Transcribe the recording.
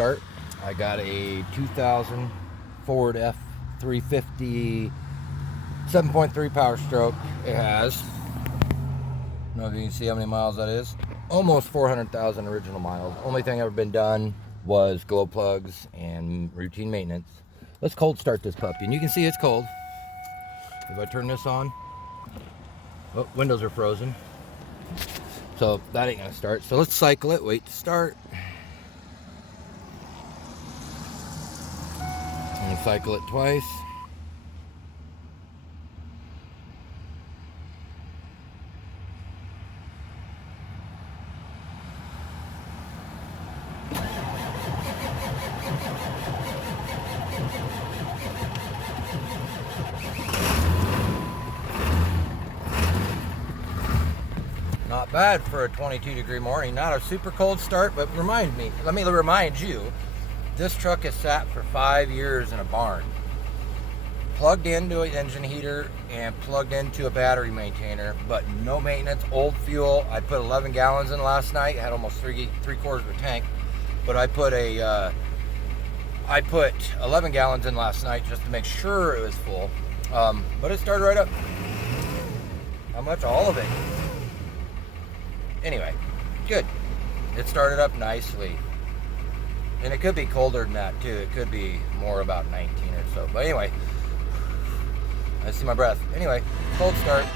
start. I got a 2000 Ford F350 7.3 PowerStroke. It has, I don't know if you can see how many miles that is. Almost 400,000 original miles. Only thing ever been done was glow plugs and routine maintenance. Let's cold start this puppy, and you can see it's cold. If I turn this on, oh, windows are frozen, so that ain't gonna start. So let's cycle it, wait to start, and cycle it twice. Not bad for a 22-degree morning. Not a super cold start, but let me remind you, this truck has sat for 5 years in a barn. Plugged into an engine heater and plugged into a battery maintainer, but no maintenance, old fuel. I put 11 gallons in last night, had almost three-quarters of a tank, but I put 11 gallons in last night just to make sure it was full. But it started right up. How much? All of it. Anyway, good. It started up nicely. And it could be colder than that too. It could be more about 19 or so. But anyway, I see my breath. Anyway, cold start.